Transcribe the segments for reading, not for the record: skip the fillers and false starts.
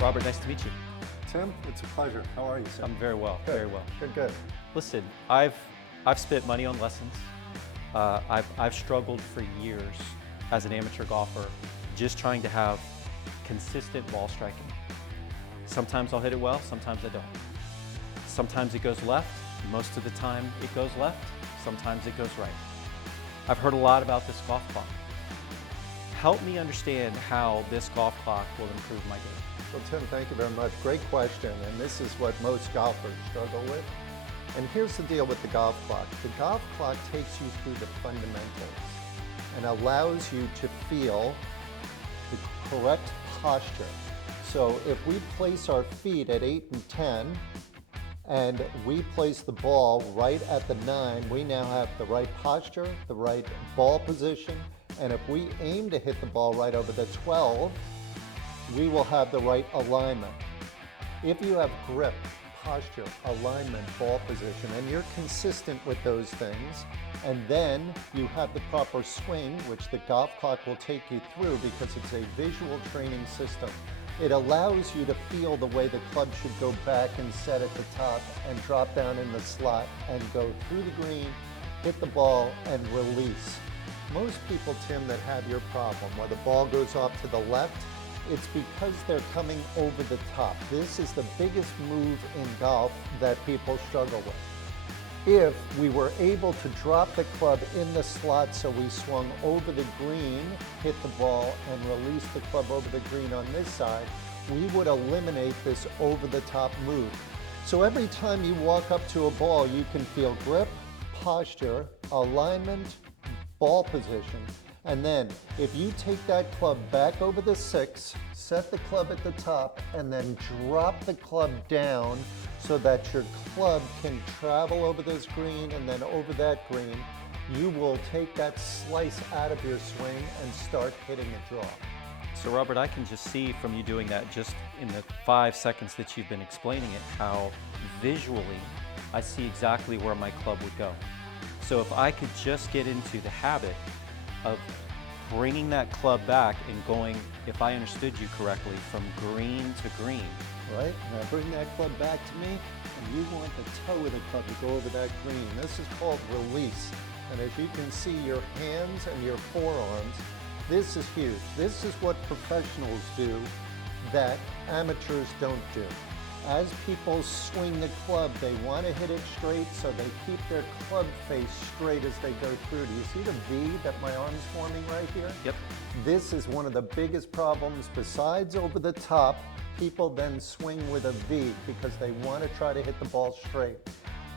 Robert, nice to meet you. Tim, it's a pleasure. How are you, sir? I'm very well, Good. very well. Good. Listen, I've spent money on lessons. I've struggled for years as an amateur golfer, just trying to have consistent ball striking. Sometimes I'll hit it well, sometimes I don't. Sometimes it goes left, most of the time it goes left, sometimes it goes right. I've heard a lot about this golf clock. Help me understand how this golf clock will improve my game. Well, Tim, thank you very much. Great question, and this is what most golfers struggle with. And here's the deal with the golf clock. The golf clock takes you through the fundamentals and allows you to feel the correct posture. So if we place our feet at 8 and 10, and we place the ball right at the 9, we now have the right posture, the right ball position, and if we aim to hit the ball right over the 12, we will have the right alignment. If you have grip, posture, alignment, ball position, and you're consistent with those things, and then you have the proper swing, which the golf clock will take you through because it's a visual training system. It allows you to feel the way the club should go back and set at the top and drop down in the slot and go through the green, hit the ball, and release. Most people, Tim, that have your problem, where the ball goes off to the left, it's because they're coming over the top. This is the biggest move in golf that people struggle with. If we were able to drop the club in the slot so we swung over the green, hit the ball, and release the club over the green on this side, we would eliminate this over-the-top move. So every time you walk up to a ball, you can feel grip, posture, alignment, ball position, and then if you take that club back over the 6, set the club at the top, and then drop the club down so that your club can travel over this green and then over that green, you will take that slice out of your swing and start hitting a draw. So Robert, I can just see from you doing that just in the 5 seconds that you've been explaining it, how visually I see exactly where my club would go. So if I could just get into the habit of bringing that club back and going, if I understood you correctly, from green to green. Right, now bring that club back to me, and you want the toe of the club to go over that green. This is called release. And as you can see, your hands and your forearms, this is huge. This is what professionals do that amateurs don't do. As people swing the club, they want to hit it straight, so they keep their club face straight as they go through. Do you see the V that my arm's forming right here? Yep. This is one of the biggest problems. Besides over the top, people then swing with a V because they want to try to hit the ball straight.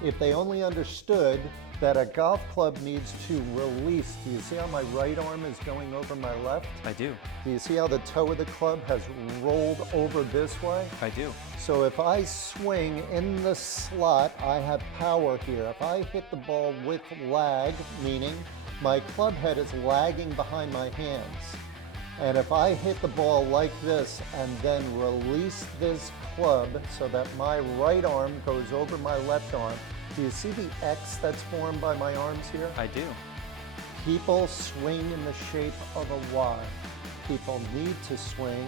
If they only understood that a golf club needs to release. Do you see how my right arm is going over my left? I do. Do you see how the toe of the club has rolled over this way? I do. So if I swing in the slot, I have power here. If I hit the ball with lag, meaning my club head is lagging behind my hands, and if I hit the ball like this and then release this club so that my right arm goes over my left arm, do you see the X that's formed by my arms here? I do. People swing in the shape of a Y. People need to swing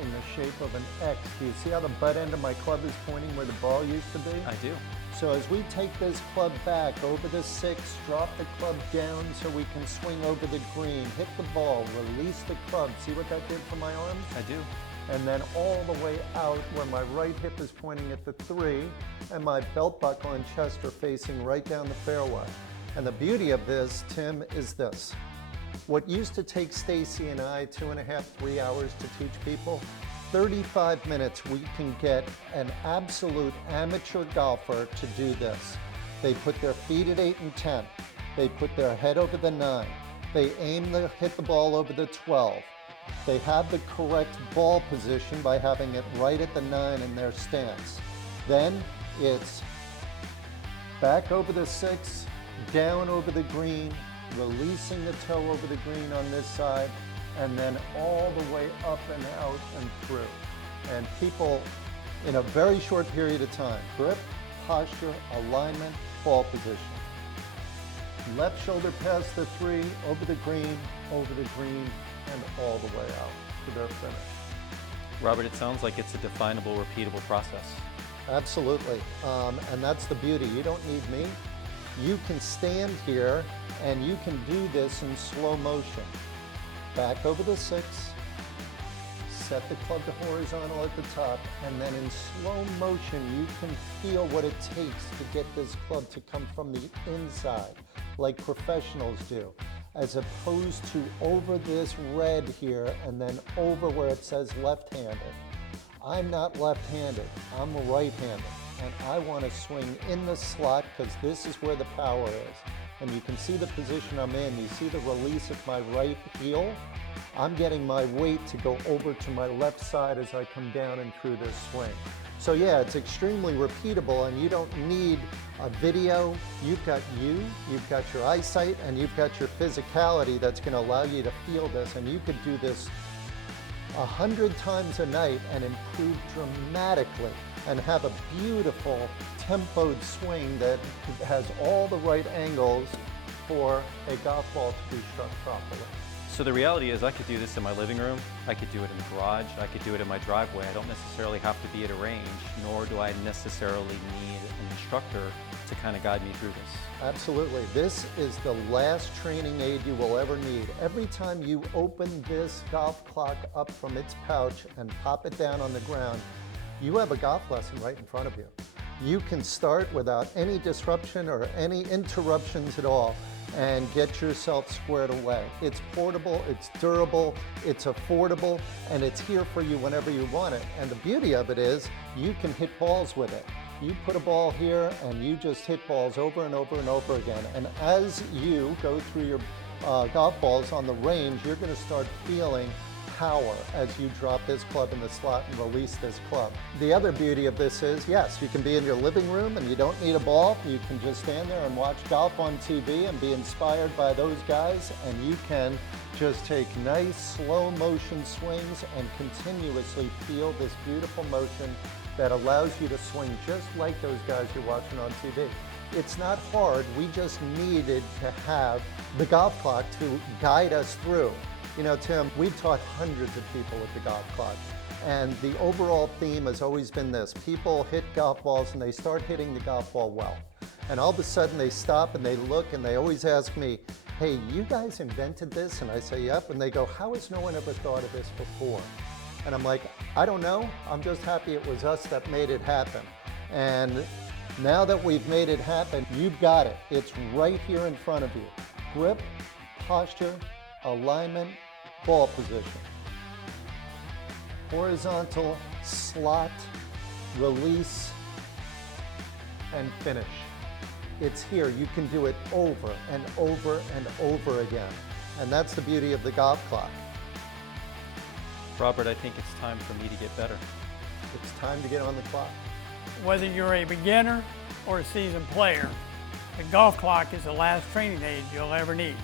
in the shape of an X. Do you see how the butt end of my club is pointing where the ball used to be? I do. So as we take this club back over the 6, drop the club down so we can swing over the green, hit the ball, release the club. See what that did for my arms? I do. And then all the way out where my right hip is pointing at the 3 and my belt buckle and chest are facing right down the fairway. And the beauty of this, Tim, is this. What used to take Stacy and I 2.5, 3 hours to teach people, 35 minutes we can get an absolute amateur golfer to do this. They put their feet at 8 and 10. They put their head over the 9. They aim to hit the ball over the 12. They have the correct ball position by having it right at the 9 in their stance. Then it's back over the 6, down over the green, releasing the toe over the green on this side, and then all the way up and out and through. And people, in a very short period of time, grip, posture, alignment, ball position. Left shoulder past the 3, over the green, and all the way out to their finish. Robert, it sounds like it's a definable, repeatable process. Absolutely. And that's the beauty. You don't need me. You can stand here and you can do this in slow motion. Back over the 6, set the club to horizontal at the top, and then in slow motion you can feel what it takes to get this club to come from the inside, like professionals do, as opposed to over this red here and then over where it says left-handed. I'm not left-handed, I'm right-handed, and I want to swing in the slot because this is where the power is. And you can see the position I'm in. You see the release of my right heel? I'm getting my weight to go over to my left side as I come down and through this swing. So yeah, it's extremely repeatable, and you don't need a video. You've got your eyesight, and you've got your physicality that's going to allow you to feel this, and you could do this 100 times a night and improve dramatically and have a beautiful tempoed swing that has all the right angles for a golf ball to be struck properly. So the reality is I could do this in my living room, I could do it in the garage, I could do it in my driveway. I don't necessarily have to be at a range, nor do I necessarily need an instructor to kind of guide me through this. Absolutely. This is the last training aid you will ever need. Every time you open this golf clock up from its pouch and pop it down on the ground, you have a golf lesson right in front of you. You can start without any disruption or any interruptions at all and get yourself squared away. It's portable, it's durable, it's affordable, and it's here for you whenever you want it. And the beauty of it is you can hit balls with it. You put a ball here and you just hit balls over and over and over again. And as you go through your golf balls on the range, you're going to start feeling power as you drop this club in the slot and release this club. The other beauty of this is, yes, you can be in your living room and you don't need a ball. You can just stand there and watch golf on TV and be inspired by those guys, and you can just take nice slow motion swings and continuously feel this beautiful motion that allows you to swing just like those guys you're watching on TV. It's not hard, we just needed to have the golf clock to guide us through. You know, Tim, we've taught hundreds of people with the golf clock, and the overall theme has always been this. People hit golf balls and they start hitting the golf ball well. And all of a sudden they stop and they look and they always ask me, hey, you guys invented this? And I say, yep. And they go, how has no one ever thought of this before? And I'm like, I don't know. I'm just happy it was us that made it happen. And now that we've made it happen, you've got it. It's right here in front of you. Grip, posture, alignment, ball position. Horizontal, slot, release, and finish. It's here. You can do it over and over and over again. And that's the beauty of the golf clock. Robert, I think it's time for me to get better. It's time to get on the clock. Whether you're a beginner or a seasoned player, the golf clock is the last training aid you'll ever need.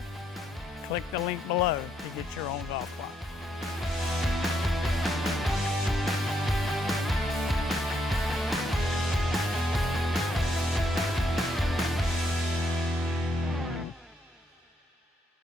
Click the link below to get your own golf clock.